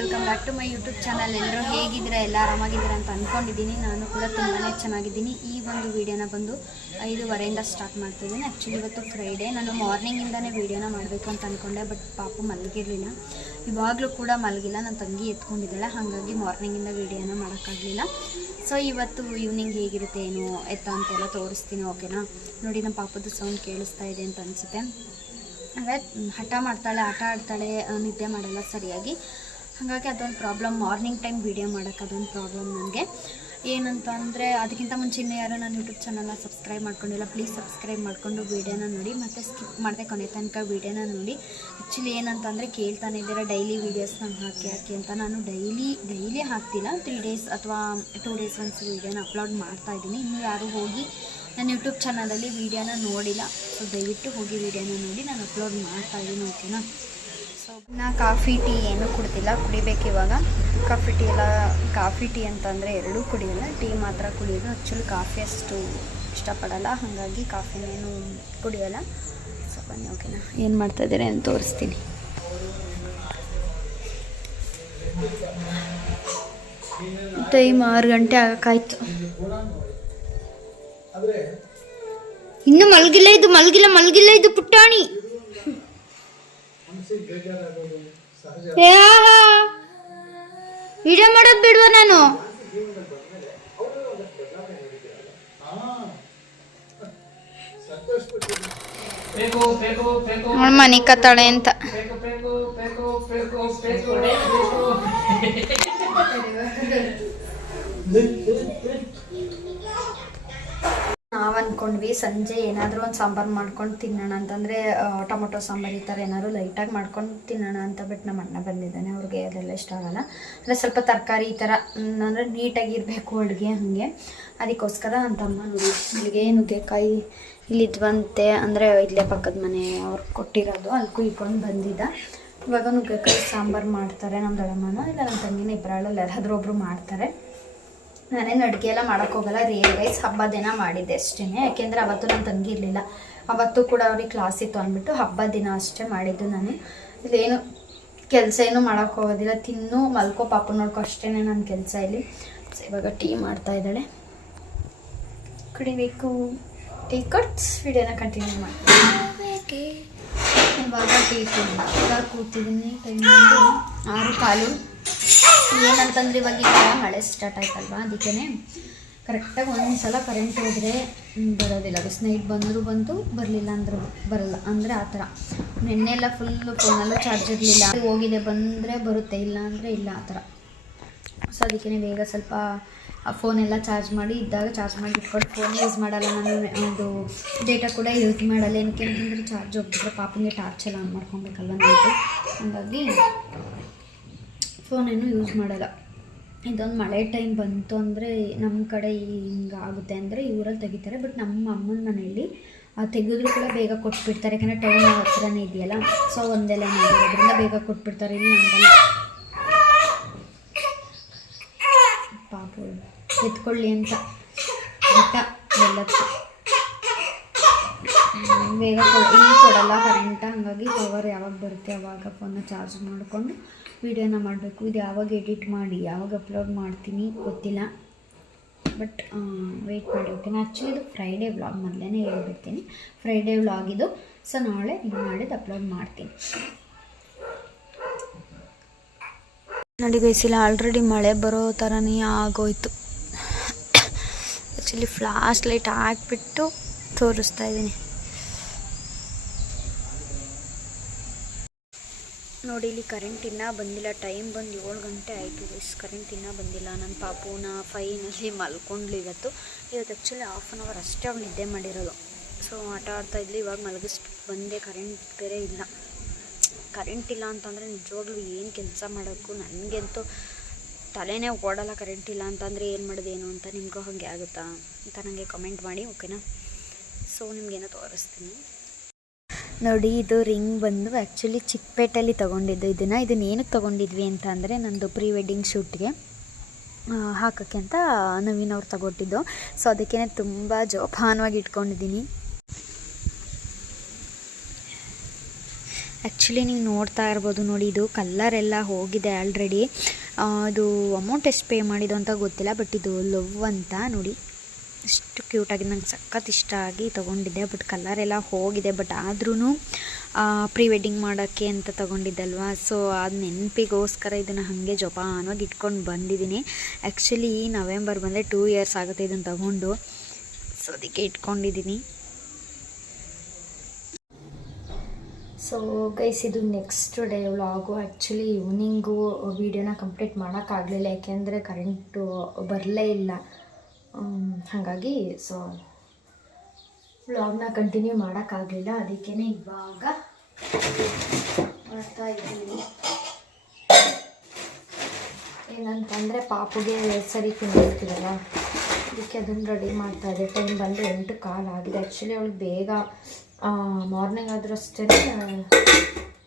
Welcome back to my YouTube channel. ಎಲ್ಲರೂ ಹೇಗಿದ್ದೀರಾ? ಎಲ್ಲ ಆರಾಮಾಗಿದ್ದೀರಾ ಅಂತ ಅಂದ್ಕೊಂಡಿದ್ದೀನಿ. ನಾನು ಕೂಡ ತುಂಬಾ ಚೆನ್ನಾಗಿದ್ದೀನಿ. ಈ ಒಂದು ವೀಡಿಯೋನ ಬಂದು 5:30 ಸ್ಟಾರ್ಟ್ ಮಾಡ್ತಿದ್ದೀನಿ. ಆ್ಯಕ್ಚುಲಿ ಇವತ್ತು ಫ್ರೈಡೇ. ನಾನು ಮಾರ್ನಿಂಗಿಂದನೇ ವೀಡಿಯೋನ ಮಾಡಬೇಕು ಅಂತ ಅಂದ್ಕೊಂಡೆ, ಬಟ್ ಪಾಪು ಮಲಗಿರಲಿಲ್ಲ. ಇವಾಗಲೂ ಕೂಡ ಮಲಗಿಲ್ಲ. ನನ್ನ ತಂಗಿ ಎತ್ಕೊಂಡಿದ್ದಾಳೆ, ಹಾಗಾಗಿ ಮಾರ್ನಿಂಗಿಂದ ವೀಡಿಯೋನ ಮಾಡೋಕ್ಕಾಗಲಿಲ್ಲ. ಸೊ ಇವತ್ತು ಈವ್ನಿಂಗ್ ಹೇಗಿರುತ್ತೆ ಏನು ಎತ್ತ ಅಂತೆಲ್ಲ ತೋರಿಸ್ತೀನಿ, ಓಕೆನಾ? ನೋಡಿ, ನಮ್ಮ ಪಾಪದ್ದು ಸೌಂಡ್ ಕೇಳಿಸ್ತಾ ಇದೆ ಅಂತ ಅನಿಸುತ್ತೆ. ಅಂದರೆ ಹಠ ಮಾಡ್ತಾಳೆ, ಆಟ ಆಡ್ತಾಳೆ, ನಿದ್ದೆ ಮಾಡಲ್ಲ ಸರಿಯಾಗಿ. ಹಾಗಾಗಿ ಅದೊಂದು ಪ್ರಾಬ್ಲಮ್. ಮಾರ್ನಿಂಗ್ ಟೈಮ್ ವೀಡಿಯೋ ಮಾಡೋಕ್ಕೆ ಅದೊಂದು ಪ್ರಾಬ್ಲಮ್ ನನಗೆ. ಏನಂತ ಅಂದರೆ, ಅದಕ್ಕಿಂತ ಮುಂಚೆ ಯಾರು ನನ್ನ ಯೂಟ್ಯೂಬ್ ಚಾನಲ್ನ ಸಬ್ಸ್ಕ್ರೈಬ್ ಮಾಡ್ಕೊಂಡಿಲ್ಲ, ಪ್ಲೀಸ್ ಸಬ್ಸ್ಕ್ರೈಬ್ ಮಾಡಿಕೊಂಡು ವೀಡಿಯೋನ ನೋಡಿ, ಮತ್ತು ಸ್ಕಿಪ್ ಮಾಡದೆ ಕೊನೆ ತನಕ ವೀಡಿಯೋನ ನೋಡಿ. ಆ್ಯಕ್ಚುಲಿ ಏನಂತಂದರೆ, ಕೇಳ್ತಾನೆ ಇದ್ದೀರಾ ಡೈಲಿ ವೀಡಿಯೋಸ್ ನಾನು ಹಾಕಿ ಅಂತ. ನಾನು ಡೈಲಿ ಹಾಕ್ತಿಲ್ಲ, 3 ಡೇಸ್ ಅಥವಾ 2 ಡೇಸ್ ಒನ್ಸ್ ವೀಡಿಯೋನ ಅಪ್ಲೋಡ್ ಮಾಡ್ತಾಯಿದ್ದೀನಿ. ಇನ್ನೂ ಯಾರು ಹೋಗಿ ನನ್ನ ಯೂಟ್ಯೂಬ್ ಚಾನಲಲ್ಲಿ ವೀಡಿಯೋನ ನೋಡಿಲ್ಲ. ಸೊ ದಯವಿಟ್ಟು ಹೋಗಿ ವೀಡಿಯೋನ ನೋಡಿ, ನಾನು ಅಪ್ಲೋಡ್ ಮಾಡ್ತಾಯಿದ್ದೀನಿ, ಓಕೆನಾ? ಸೊ ನಾನು ಕಾಫಿ ಟೀ ಏನೂ ಕುಡ್ದಿಲ್ಲ, ಕುಡಿಬೇಕು ಇವಾಗ. ಕಾಫಿ ಟೀ ಅಂತಂದರೆ ಎರಡೂ ಕುಡಿಯೋಲ್ಲ, ಟೀ ಮಾತ್ರ ಕುಡಿಯೋದು. ಆ್ಯಕ್ಚುಲಿ ಕಾಫಿ ಅಷ್ಟು ಇಷ್ಟಪಡಲ್ಲ, ಹಾಗಾಗಿ ಕಾಫಿನೇನು ಕುಡಿಯೋಲ್ಲ. ಸೊ ಬನ್ನಿ, ಓಕೆನಾ? ಏನು ಮಾಡ್ತಾಯಿದ್ದಾರೆ ಅಂತ ತೋರಿಸ್ತೀನಿ. ಟೈಮ್ 6 ಗಂಟೆ ಆಗೋಕ್ಕಾಯ್ತು. ಇನ್ನು ಮಲಗಿಲ್ಲ ಇದು ಪುಟ್ಟಾಣಿ. ವಿಡಿಯೋ ಮಾಡೋದು ಬಿಡುವ ನಾನು. ಮನೆ ಕತ್ತಾಳೆ ಅಂತ ನಾವು ಅಂದ್ಕೊಂಡ್ವಿ ಸಂಜೆ ಏನಾದರೂ ಒಂದು ಸಾಂಬಾರು ಮಾಡ್ಕೊಂಡು ತಿನ್ನೋಣ ಅಂತಂದರೆ, ಟೊಮೊಟೊ ಸಾಂಬಾರು ಈ ಥರ ಏನಾದರೂ ಲೈಟಾಗಿ ಮಾಡ್ಕೊಂಡು ತಿನ್ನೋಣ ಅಂತ. ಬಟ್ ನಮ್ಮ ಅಣ್ಣ ಬಂದಿದ್ದಾನೆ, ಅವ್ರಿಗೆ ಅದೆಲ್ಲ ಇಷ್ಟ ಆಗೋಲ್ಲ. ಅಂದರೆ ಸ್ವಲ್ಪ ತರಕಾರಿ ಈ ಥರ ಅಂದರೆ ನೀಟಾಗಿರಬೇಕು ಅಡುಗೆ, ಹಾಗೆ. ಅದಕ್ಕೋಸ್ಕರ ಅಂತಮ್ಮ ನೋಡಿ, ಇಲ್ಲಿಗೆ ನುಗ್ಗೆಕಾಯಿ ಇಲ್ಲಿದ್ವಂತೆ, ಅಂದರೆ ಇಲ್ಲೇ ಪಕ್ಕದ ಮನೆ ಅವ್ರು ಕೊಟ್ಟಿರೋದು, ಅಲ್ಲಿ ಕುಯ್ಕೊಂಡು ಬಂದಿದ್ದ. ಇವಾಗ ನುಗ್ಗೆಕಾಯಿ ಸಾಂಬಾರು ಮಾಡ್ತಾರೆ ನಮ್ಮ ದೊಡ್ಡಮ್ಮನ, ಇಲ್ಲ ನಮ್ಮ ತಂಗಿನ, ಇಬ್ಬರಲ್ಲಿ ಯಾರಾದರೂ ಒಬ್ಬರು ಮಾಡ್ತಾರೆ. ನಾನೇನು ಅಡುಗೆ ಎಲ್ಲ ಮಾಡೋಕ್ಕೋಗಲ್ಲ. ರೇರ್ ಹಬ್ಬ ದಿನ ಮಾಡಿದ್ದೆ ಅಷ್ಟೇ, ಯಾಕೆಂದರೆ ಅವತ್ತು ನನ್ನ ತಂಗಿ ಇರಲಿಲ್ಲ. ಅವತ್ತು ಕೂಡ ಅವ್ರಿಗೆ ಕ್ಲಾಸ್ ಇತ್ತು ಅಂದ್ಬಿಟ್ಟು ಹಬ್ಬದ ದಿನ ಅಷ್ಟೇ ಮಾಡಿದ್ದು. ನಾನು ಇಲ್ಲೇನು ಕೆಲಸ ಏನೂ ಮಾಡೋಕ್ಕೋಗೋದಿಲ್ಲ, ತಿನ್ನು ಮಲ್ಕೋ ಪಾಪು ನೋಡ್ಕೊ ಅಷ್ಟೇ ನನ್ನ ಕೆಲಸ ಇಲ್ಲಿ. ಸೊ ಇವಾಗ ಟೀ ಮಾಡ್ತಾಯಿದ್ದಾಳೆ, ಕುಡಿಬೇಕು. ಟೀ ಕೊಟ್ಟು ವಿಡಿಯೋನ ಕಂಟಿನ್ಯೂ ಮಾಡ್ತೀನಿ. ಇವಾಗ ಟೀ ಕುಡಿದು ಕೂತಿದ್ದೀನಿ. ಟೈಮ್ 6:15. ಏನಂತಂದರೆ ಇವಾಗ ಮಳೆ ಸ್ಟಾರ್ಟ್ ಆಯ್ತಲ್ವ, ಅದಕ್ಕೇ ಕರೆಕ್ಟಾಗಿ ಒಂದು ಸಲ ಕರೆಂಟ್ ಹೋದರೆ ಬರೋದಿಲ್ಲ. ನೈಟ್ ಬಂದರೂ ಬಂತು, ಬರಲಿಲ್ಲ ಅಂದ್ರೆ ಬರಲ್ಲ, ಅಂದರೆ ಆ ಥರ. ನೆನ್ನೆಲ್ಲ ಫುಲ್ಲು ಫೋನಲ್ಲೂ ಚಾರ್ಜ್ ಇರಲಿಲ್ಲ, ಹೋಗಿದೆ ಬಂದರೆ ಬರುತ್ತೆ, ಇಲ್ಲ ಅಂದರೆ ಇಲ್ಲ, ಆ ಥರ. ಸೊ ಅದಕ್ಕೇ ಬೇಗ ಸ್ವಲ್ಪ ಫೋನೆಲ್ಲ ಚಾರ್ಜ್ ಮಾಡಿ ಇದ್ದಾಗ ಚಾರ್ಜ್ ಮಾಡಿ ಇಟ್ಕೊಂಡು ಫೋನ್ ಯೂಸ್ ಮಾಡಲ್ಲ ನಾನು. ಅದು ಡೇಟಾ ಕೂಡ ಯೂಸ್ ಮಾಡಲ್ಲ. ಏನಕ್ಕೆ ಅಂತಂದರೆ ಚಾರ್ಜ್ ಹೋಗ್ಬಿಟ್ರೆ ಪಾಪನಿಗೆ ಟಾರ್ಚ್ ಎಲ್ಲ ಆನ್ ಮಾಡ್ಕೊಬೇಕಲ್ವ ನೈಟು, ಹಾಗಾಗಿ ಫೋನೇನು ಯೂಸ್ ಮಾಡಲ್ಲ. ಇದೊಂದು ಮಳೆ ಟೈಮ್ ಬಂತು ಅಂದರೆ ನಮ್ಮ ಕಡೆ ಹಿಂಗಾಗುತ್ತೆ ಅಂದರೆ ಇವರಲ್ಲಿ ತೆಗಿತಾರೆ. ಬಟ್ ನಮ್ಮ ಅಮ್ಮನ ಮನೆಯಲ್ಲಿ ತೆಗೆದ್ರು ಕೂಡ ಬೇಗ ಕೊಟ್ಬಿಡ್ತಾರೆ, ಯಾಕಂದರೆ ಟೈಮ್ ಹತ್ರನೇ ಇದೆಯಲ್ಲ. ಸೊ ಒಂದೆಲ್ಲ ಮಾಡೋದ್ರಿಂದ ಬೇಗ ಕೊಟ್ಬಿಡ್ತಾರೆ. ಇಲ್ಲಿ ನಮ್ಮಲ್ಲ ಪಾಪು ಎತ್ಕೊಳ್ಳಿ ಅಂತ ಊಟ ಎಲ್ಲದಕ್ಕೂ ಬೇಗ ಇಲ್ಲಿ ಕೊಡಲ್ಲ ಕರೆಂಟ, ಹಾಗಾಗಿ ಪವರ್ ಯಾವಾಗ ಬರುತ್ತೆ ಆವಾಗ ಫೋನ್ನ ಚಾರ್ಜ್ ಮಾಡಿಕೊಂಡು ವೀಡಿಯೋನ ಮಾಡಬೇಕು. ಇದು ಯಾವಾಗ ಎಡಿಟ್ ಮಾಡಿ ಯಾವಾಗ ಅಪ್ಲೋಡ್ ಮಾಡ್ತೀನಿ ಗೊತ್ತಿಲ್ಲ, ಬಟ್ ವೆಯ್ಟ್ ಮಾಡಿ, ಓಕೆನಾ? ಆ್ಯಕ್ಚುಲಿ ಇದು ಫ್ರೈಡೇ ವ್ಲಾಗ್, ಮೊದಲೇ ಹೇಳ್ಬಿಡ್ತೀನಿ, ಫ್ರೈಡೇ ವ್ಲಾಗ್ ಇದು. ಸೊ ನಾಳೆ ಇದು ಮಾಡಿದ್ದು ಅಪ್ಲೋಡ್ ಮಾಡ್ತೀನಿ. ನೋಡಿ ಗೈಸಿಲ್ಲ, ಆಲ್ರೆಡಿ ಮಳೆ ಬರೋ ಥರನೇ ಆಗೋಯ್ತು. ಆ್ಯಕ್ಚುಲಿ ಫ್ಲಾಶ್ ಲೈಟ್ ಹಾಕ್ಬಿಟ್ಟು ತೋರಿಸ್ತಾ ಇದ್ದೀನಿ. ನೋಡಿ, ಇಲ್ಲಿ ಕರೆಂಟ್ ಇನ್ನೂ ಬಂದಿಲ್ಲ. ಟೈಮ್ ಬಂದು 7 ಗಂಟೆ ಆಯಿತು ಗೈಸ್, ಕರೆಂಟ್ ಇನ್ನೂ ಬಂದಿಲ್ಲ. ನನ್ನ ಪಾಪುನ ಫೈನಲ್ಲಿ ಮಲ್ಕೊಂಡ್ಲು ಇವತ್ತು ಆ್ಯಕ್ಚುಲಿ 1/2 ಅವರ್ ಅಷ್ಟೇ ಅವ್ಳು ನಿದ್ದೆ ಮಾಡಿರೋದು. ಸೊ ಆಟ ಆಡ್ತಾಯಿದ್ಲು, ಇವಾಗ ಮಲಗಿಸ್ಬಿಟ್ಟು ಬಂದೆ. ಕರೆಂಟ್ ಬೇರೆ ಇಲ್ಲ. ಕರೆಂಟ್ ಇಲ್ಲ ಅಂತಂದರೆ ನಿಜವಾಗ್ಲೂ ಏನು ಕೆಲಸ ಮಾಡೋಕ್ಕೂ ನನಗಂತೂ ತಲೆನೇ ಓಡಲ್ಲ. ಕರೆಂಟ್ ಇಲ್ಲ ಅಂತಂದರೆ ಏನು ಮಾಡೋದೇನು ಅಂತ. ನಿಮಗೂ ಹಾಗೆ ಆಗುತ್ತಾ ಅಂತ ನನಗೆ ಕಮೆಂಟ್ ಮಾಡಿ, ಓಕೆನಾ? ಸೊ ನಿಮಗೇನೋ ತೋರಿಸ್ತೀನಿ ನೋಡಿ. ಇದು ರಿಂಗ್ ಬಂದು ಆ್ಯಕ್ಚುಲಿ ಚಿಕ್ಕಪೇಟೆಯಲ್ಲಿ ತೊಗೊಂಡಿದ್ದು. ಇದನ್ನು ಏನಕ್ಕೆ ತೊಗೊಂಡಿದ್ವಿ ಅಂತ ಅಂದರೆ, ನಂದು ಪ್ರೀ ವೆಡ್ಡಿಂಗ್ ಶೂಟ್ಗೆ ಹಾಕೋಕ್ಕೆ ಅಂತ ನವೀನ್ ಅವ್ರು ತಗೊಟ್ಟಿದ್ದು. ಸೊ ಅದಕ್ಕೇ ತುಂಬ ಜೋಪಾನವಾಗಿ ಇಟ್ಕೊಂಡಿದ್ದೀನಿ. ಆ್ಯಕ್ಚುಲಿ ನೀವು ನೋಡ್ತಾ ಇರ್ಬೋದು ನೋಡಿ, ಇದು ಕಲ್ಲರೆಲ್ಲ ಹೋಗಿದೆ ಆಲ್ರೆಡಿ. ಅದು ಅಮೌಂಟ್ ಎಷ್ಟು ಪೇ ಮಾಡಿದ್ದು ಅಂತ ಗೊತ್ತಿಲ್ಲ, ಬಟ್ ಇದು ಲವ್ ಅಂತ ನೋಡಿ, ಎಷ್ಟು ಕ್ಯೂಟಾಗಿ ನಂಗೆ ಸಖತ್ ಇಷ್ಟ ಆಗಿ ತೊಗೊಂಡಿದ್ದೆ. ಬಟ್ ಕಲರೆಲ್ಲ ಹೋಗಿದೆ, ಬಟ್ ಆದ್ರೂ ಪ್ರೀ ವೆಡ್ಡಿಂಗ್ ಮಾಡೋಕ್ಕೆ ಅಂತ ತೊಗೊಂಡಿದ್ದಲ್ವ, ಸೊ ಅದು ನೆನಪಿಗೋಸ್ಕರ ಇದನ್ನು ಹಾಗೆ ಜೋಪಾನವಾಗಿ ಇಟ್ಕೊಂಡು ಬಂದಿದ್ದೀನಿ. ಆ್ಯಕ್ಚುಲಿ ನವೆಂಬರ್ ಬಂದರೆ 2 ಇಯರ್ಸ್ ಆಗುತ್ತೆ ಇದನ್ನು ತೊಗೊಂಡು, ಸೊ ಅದಕ್ಕೆ ಇಟ್ಕೊಂಡಿದ್ದೀನಿ. ಸೊ ಗೈಸ್, ಇದು next day vlog. Actually evening ವೀಡಿಯೋನ ಕಂಪ್ಲೀಟ್ ಮಾಡೋಕ್ಕಾಗಲಿಲ್ಲ, ಯಾಕೆಂದರೆ ಕರೆಂಟು ಬರಲೇ ಇಲ್ಲ. ಹಾಗಾಗಿ ಸೊ ವ್ಲಾಗ್ನ ಕಂಟಿನ್ಯೂ ಮಾಡೋಕ್ಕಾಗಲಿಲ್ಲ, ಅದಕ್ಕೇ ಇವಾಗ ಮಾಡ್ತಾ ಇದ್ದೀನಿ. ಏನಂತಂದರೆ ಪಾಪುಗೆ ಸರಿ ತಿಂದಿರ್ತೀವಲ್ಲ, ಅದಕ್ಕೆ ಅದನ್ನು ರೆಡಿ ಮಾಡ್ತಾಯಿದ್ದೆ. ಟೈಮ್ ಬಂದು 8:15 ಆಗಿದೆ. ಆ್ಯಕ್ಚುಲಿ ಅವಳಿಗೆ ಬೇಗ ಮಾರ್ನಿಂಗ್ ಆದರೂ ಅಷ್ಟೇ,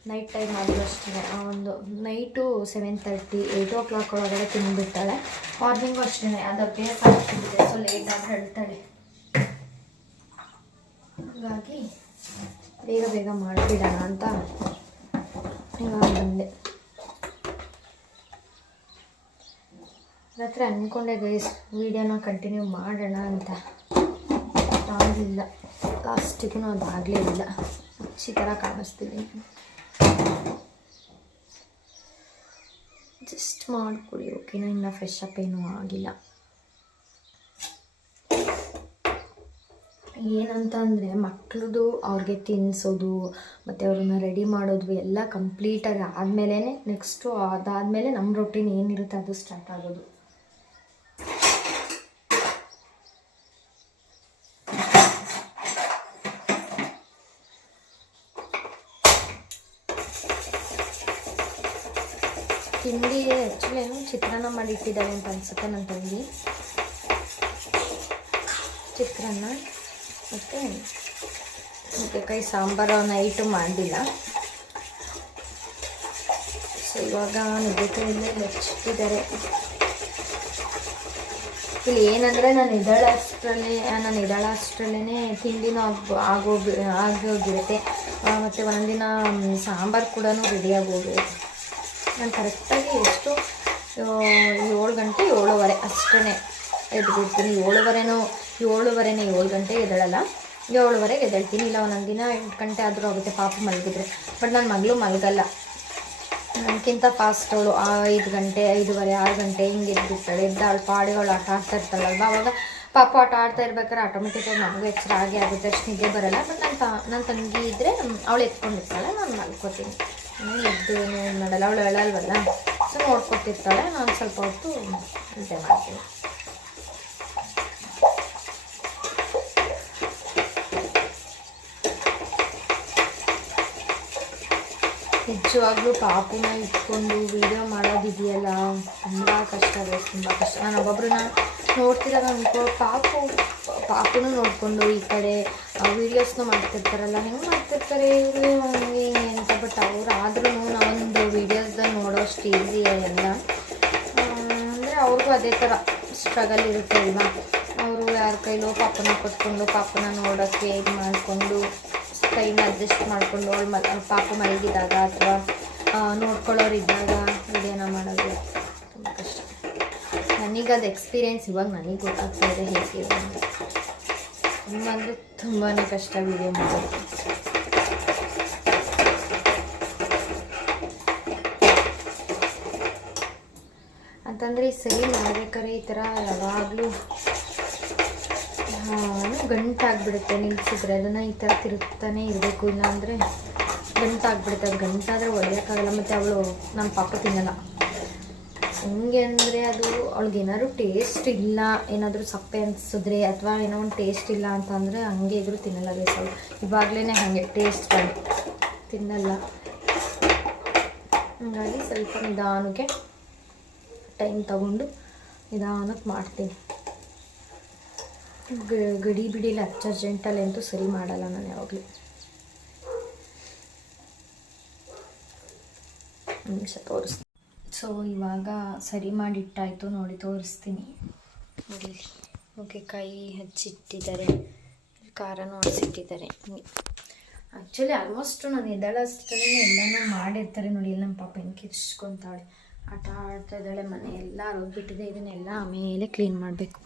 ನೈಟ್ ಟೈಮ್ ಆದರೂ ಅಷ್ಟೇ, ಒಂದು ನೈಟು 7:30 8 o'clock ಒಳಗಡೆ ತಿಂದುಬಿಡ್ತಾಳೆ. ಮಾರ್ನಿಂಗು ಅಷ್ಟೇ, ಅದು ಅಭ್ಯಾಸ ಆಗ್ತಿದೆ. ಸೊ ಲೇಟಾಗಿ ಹೇಳ್ತಾಳೆ, ಹಾಗಾಗಿ ಬೇಗ ಬೇಗ ಮಾಡಿಬಿಡೋಣ ಅಂತ ಇವಾಗ ಬಂದೆ. ರಾತ್ರಿ ಅಂದ್ಕೊಂಡೆ ಗೈಸ್ ವೀಡಿಯೋನ ಕಂಟಿನ್ಯೂ ಮಾಡೋಣ ಅಂತ, ಆಗಲಿಲ್ಲ. ಲಾಸ್ಟಿಗೂ ಅದು ಆಗಲೇ ಇಲ್ಲ. ಈ ಥರ ಕಾಣಿಸ್ತಿದ್ದೀನಿ. ಜಸ್ಟ್ ಮಾಡ್ಕೊಳ್ಳಿ, ಓಕೆನಾ? ಇನ್ನು ಫ್ರೆಶ್ ಅಪ್ ಏನೂ ಆಗಿಲ್ಲ. ಏನಂತ ಅಂದರೆ ಮಕ್ಕಳದು ಅವ್ರಿಗೆ ತಿನ್ನಿಸೋದು ಮತ್ತು ಅವ್ರನ್ನ ರೆಡಿ ಮಾಡೋದು ಎಲ್ಲ ಕಂಪ್ಲೀಟಾಗಿ ಆದಮೇಲೆ ನೆಕ್ಸ್ಟು ಅದಾದಮೇಲೆ ನಮ್ಮ ರೊಟೀನ್ ಏನಿರುತ್ತೆ ಅದು ಸ್ಟಾರ್ಟ್ ಆಗೋದು. ತಿಂಡಿ ಆ್ಯಕ್ಚುಲಿ ಏನು ಚಿತ್ರಾನ್ನ ಮಾಡಿಟ್ಟಿದ್ದಾಳೆ ಅಂತ ಅನಿಸುತ್ತೆ ನನ್ನ ತಂಗಿ. ಚಿತ್ರಾನ್ನ ಮತ್ತು ನುಗ್ಗೆಕಾಯಿ ಸಾಂಬಾರು ನೈಟು ಮಾಡಿಲ್ಲ. ಸೊ ಇವಾಗ ನುಗ್ಗೆಕಾಯಲ್ಲೇ ಹೆಚ್ಚಿಟ್ಟಿದ್ದಾರೆ. ಇಲ್ಲಿ ಏನಂದರೆ ನಾನು ಇದ್ದಾಳಷ್ಟರಲ್ಲೇ ತಿಂಡಿನೂ ಆಗೋಗಿರುತ್ತೆ, ಮತ್ತು ಒಂದಿನ ಸಾಂಬಾರು ಕೂಡ ರೆಡಿಯಾಗಿ ಹೋಗಿರುತ್ತೆ. ನಾನು ಕರೆಕ್ಟಾಗಿ ಎಷ್ಟು 7 ಗಂಟೆ 7:15 ಅಷ್ಟೇ ಎದ್ಬಿಡ್ತೀನಿ. 7 ಗಂಟೆ ಎದ್ದೇಳಲ್ಲ, 7:15 ಎದ್ದೇಳ್ತೀನಿ. ಇಲ್ಲ ಒಂದೊಂದು ದಿನ 8 ಗಂಟೆ ಆದರೂ ಆಗುತ್ತೆ ಪಾಪು ಮಲಗಿದ್ರೆ. ಬಟ್ ನನ್ನ ಮಗಳು ಮಲಗಲ್ಲ, ನನಗಿಂತ ಫಾಸ್ಟ್ ಅವಳು. 5 ಗಂಟೆ 5:15 6 ಗಂಟೆ ಹಿಂಗೆ ಎದ್ಬಿಡ್ತಾಳೆ. ಎದ್ದಾಳು ಪಾಡಿಗಳು ಆಟ ಆಡ್ತಾ ಇರ್ತಾಳಲ್ವ, ಅವಾಗ ಪಾಪು ಆಟ ಆಡ್ತಾ ಇರ್ಬೇಕಾದ್ರೆ ಆಟೋಮೆಟಿಕಾಗಿ ನನಗೂ ಎಚ್ಚರ ಆಗುತ್ತೆ, ಅಷ್ಟು ನಿದ್ದೆ ಬರೋಲ್ಲ. ಬಟ್ ನನ್ನ ತಂಗಿ ಇದ್ದರೆ ಅವಳು ಎತ್ಕೊಂಡಿರ್ತಾಳೆ, ನಾನು ಮಲ್ಕೋತೀನಿ. ಎದ್ದು ಏನು ಮಾಡಲ್ಲ, ಅವಳು ಹೇಳಲ್ವಲ್ಲ, ಸೊ ನೋಡ್ಕೊತಿರ್ತಾಳೆ. ನಾನು ಸ್ವಲ್ಪ ಹೊತ್ತು ನಿದ್ದೆ ಮಾಡ್ತೀನಿ. ನಿಜವಾಗ್ಲೂ ಪಾಪುನ ಇಟ್ಕೊಂಡು ವೀಡಿಯೋ ಮಾಡೋದಿದೆಯಲ್ಲ, ತುಂಬ ಕಷ್ಟ ಇದೆ, ತುಂಬ ಕಷ್ಟ. ನಾನು ಒಬ್ಬೊಬ್ರನ್ನ ನೋಡ್ತಿದ್ದಾಗ ಪಾಪುನೂ ನೋಡಿಕೊಂಡು ಈ ಕಡೆ ವೀಡಿಯೋಸ್ನೂ ಮಾಡ್ತಿರ್ತಾರಲ್ಲ, ಹೆಂಗೆ ಮಾಡ್ತಿರ್ತಾರೆ ಇವರು ಹಂಗೆ ಹಿಂಗೆ ಅಂತ. ಬಟ್ ಆದ್ರೂ ನಾವೊಂದು ವೀಡಿಯೋಸ್ದಲ್ಲಿ ನೋಡೋಷ್ಟು ಈಸಿ ಎಲ್ಲ. ಅಂದರೆ ಅವ್ರಿಗೂ ಅದೇ ಥರ ಸ್ಟ್ರಗಲ್ ಇರುತ್ತೆ ಅಲ್ವಾ. ಅವರು ಯಾರ ಕೈಲೋ ಪಾಪನ ಕೊಟ್ಕೊಂಡು ಪಾಪನ ನೋಡೋಕ್ಕೆ ಇದು ಮಾಡಿಕೊಂಡು ಕೈನ ಅಡ್ಜಸ್ಟ್ ಮಾಡಿಕೊಂಡು ಪಾಪು ಮಲಗಿದಾಗ ಅಥವಾ ನೋಡ್ಕೊಳ್ಳೋರು ಇದ್ದಾಗ ವಿಡಿಯೋನ ಮಾಡೋದು ತುಂಬ ಕಷ್ಟ. ನನಗದು ಎಕ್ಸ್ಪೀರಿಯೆನ್ಸ್ ಇವಾಗ ನನಗೆ ಗೊತ್ತಾಗ್ತಾ ಇದೆ ಹೇಗೆ ತುಂಬ ಅಂದರೆ ತುಂಬಾ ಕಷ್ಟ ವಿಡಿಯೋ ಮಾಡೋದು. ಅಂತಂದರೆ ಈ ಸರಿ ಮಾಡ್ಬೇಕಾದ್ರೆ ಈ ಥರ ಯಾವಾಗಲೂ ಗಂಟಾಗ್ಬಿಡುತ್ತೆ. ನಿಲ್ಲಿಸಿದ್ರೆ ಅದನ್ನು ಈ ಥರ ತಿರುಗ್ತಾನೆ ಇರಬೇಕು, ಇಲ್ಲಾಂದರೆ ಗಂಟಾಗ್ಬಿಡುತ್ತೆ. ಅದು ಗಂಟಾದರೆ ಹೊಡೆಯೋಕ್ಕಾಗಲ್ಲ. ಮತ್ತು ಅವಳು ನಮ್ಮ ಪಾಪ ತಿನ್ನಲ್ಲ. ಹೆಂಗೆ ಅಂದರೆ ಅದು ಅವಳಿಗೆ ಏನಾದ್ರು ಟೇಸ್ಟ್ ಇಲ್ಲ, ಏನಾದರೂ ಸಪ್ಪೆ ಅನಿಸಿದ್ರೆ ಅಥವಾ ಏನೋ ಒಂದು ಟೇಸ್ಟ್ ಇಲ್ಲ ಅಂತಂದರೆ ಹಂಗೆ ಇದ್ರೂ ತಿನ್ನಲ್ಲ. ಬೇಸವಳು ಇವಾಗಲೇ ಹಾಗೆ ಟೇಸ್ಟ್ ಮಾಡಿ ತಿನ್ನಲ್ಲ. ಹಾಗಾಗಿ ಸ್ವಲ್ಪ ನಿಧಾನಕ್ಕೆ ಟೈಮ್ ತಗೊಂಡು ನಿಧಾನಕ್ಕೆ ಮಾಡ್ತೀನಿ. ಗಡಿ ಬಿಡಿಲಿ ಅರ್ಜೆಂಟಲ್ಲಿ ಅಂತೂ ಸರಿ ಮಾಡಲ್ಲ ನಾನು ಯಾವಾಗಲೂ. ನಿಮಿಷ ತೋರಿಸ್ತೀನಿ. ಸೊ ಇವಾಗ ಸರಿ ಮಾಡಿಟ್ಟಾಯಿತು ನೋಡಿ, ತೋರಿಸ್ತೀನಿ ನೋಡಿ. ನುಗ್ಗೆಕಾಯಿ ಹಚ್ಚಿಟ್ಟಿದ್ದಾರೆ, ಖಾರನೂ ಹಚ್ಚಿಟ್ಟಿದ್ದಾರೆ. ಆ್ಯಕ್ಚುಲಿ ಆಲ್ಮೋಸ್ಟ್ ನಾನು ಎದ್ದಾಳಷ್ಟೇ ಎಲ್ಲನೂ ಮಾಡಿರ್ತಾರೆ ನೋಡಿ. ಇಲ್ಲಿ ನಮ್ಮ ಪಾಪ ಹೆಂಗೆ ಕಿರ್ಚ್ಕೊತಾಳೆ, ಆಟ ಆಡ್ತಾ ಇದ್ದಾಳೆ, ಮನೆ ಎಲ್ಲ ರೋಗ್ಬಿಟ್ಟಿದೆ. ಇದನ್ನೆಲ್ಲ ಆಮೇಲೆ ಕ್ಲೀನ್ ಮಾಡಬೇಕು.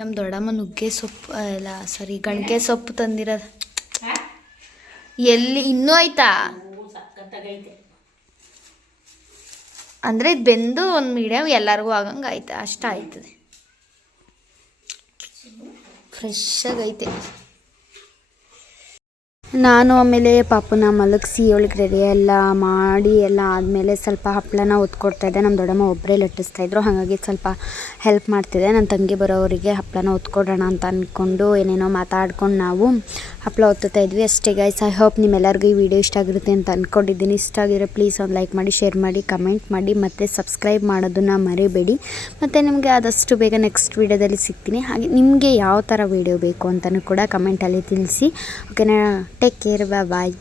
ನಮ್ಮ ದೊಡ್ಡಮ್ಮ ನುಗ್ಗೆ ಸೊಪ್ಪು ಎಲ್ಲ ಸಾರಿ ಗಣಕೆ ಸೊಪ್ಪು ತಂದಿರೋದು. ಎಲ್ಲಿ ಇನ್ನೂ ಆಯ್ತಾ ಅಂದರೆ ಇದು ಬೆಂದು ಒಂದು ಮೀಡಿಯಮ್ ಎಲ್ಲರಿಗೂ ಆಗಂಗೆ ಆಯ್ತು, ಅಷ್ಟ ಆಯ್ತದೆ. ಫ್ರೆಶ್ ಆಗೈತೆ. ನಾನು ಆಮೇಲೆ ಪಾಪನ ಮಲಗಿಸಿ ಅವಳಿಗೆ ರೆಡಿ ಎಲ್ಲ ಮಾಡಿ ಎಲ್ಲ ಆದಮೇಲೆ ಸ್ವಲ್ಪ ಹಪ್ಪಳನ ಒತ್ಕೊಡ್ತಾಯಿದ್ದೆ. ನಮ್ಮ ದೊಡ್ಡಮ್ಮ ಒಬ್ಬರೇ ಲಟ್ಟಿಸ್ತಾಯಿದ್ರು, ಹಾಗಾಗಿ ಸ್ವಲ್ಪ ಹೆಲ್ಪ್ ಮಾಡ್ತಿದ್ದೆ. ನನ್ನ ತಂಗಿ ಬರೋವರಿಗೆ ಹಪ್ಪಳನ ಒತ್ಕೊಡೋಣ ಅಂತ ಅಂದ್ಕೊಂಡು ಏನೇನೋ ಮಾತಾಡ್ಕೊಂಡು ನಾವು ಹಪ್ಪಳ ಒತ್ತುತ್ತಾ ಇದ್ವಿ ಅಷ್ಟೇ ಗೈಸ್. ಐ ಹೋಪ್ ನಿಮ್ಮೆಲ್ಲರಿಗೂ ಈ ವಿಡಿಯೋ ಇಷ್ಟ ಆಗಿರುತ್ತೆ ಅಂತ ಅಂದ್ಕೊಂಡಿದ್ದೀನಿ. ಇಷ್ಟ ಆಗಿದ್ರೆ ಪ್ಲೀಸ್ ಒಂದು ಲೈಕ್ ಮಾಡಿ, ಶೇರ್ ಮಾಡಿ, ಕಮೆಂಟ್ ಮಾಡಿ ಮತ್ತು ಸಬ್ಸ್ಕ್ರೈಬ್ ಮಾಡೋದನ್ನು ಮರಿಬೇಡಿ. ಮತ್ತು ನಿಮಗೆ ಆದಷ್ಟು ಬೇಗ ನೆಕ್ಸ್ಟ್ ವೀಡಿಯೋದಲ್ಲಿ ಸಿಗ್ತೀನಿ. ಹಾಗೆ ನಿಮಗೆ ಯಾವ ಥರ ವೀಡಿಯೋ ಬೇಕು ಅಂತಲೂ ಕೂಡ ಕಮೆಂಟಲ್ಲಿ ತಿಳಿಸಿ. ಓಕೆನಾ? ಟೇಕ್ ಕೇರ್, ಬಾಯ್.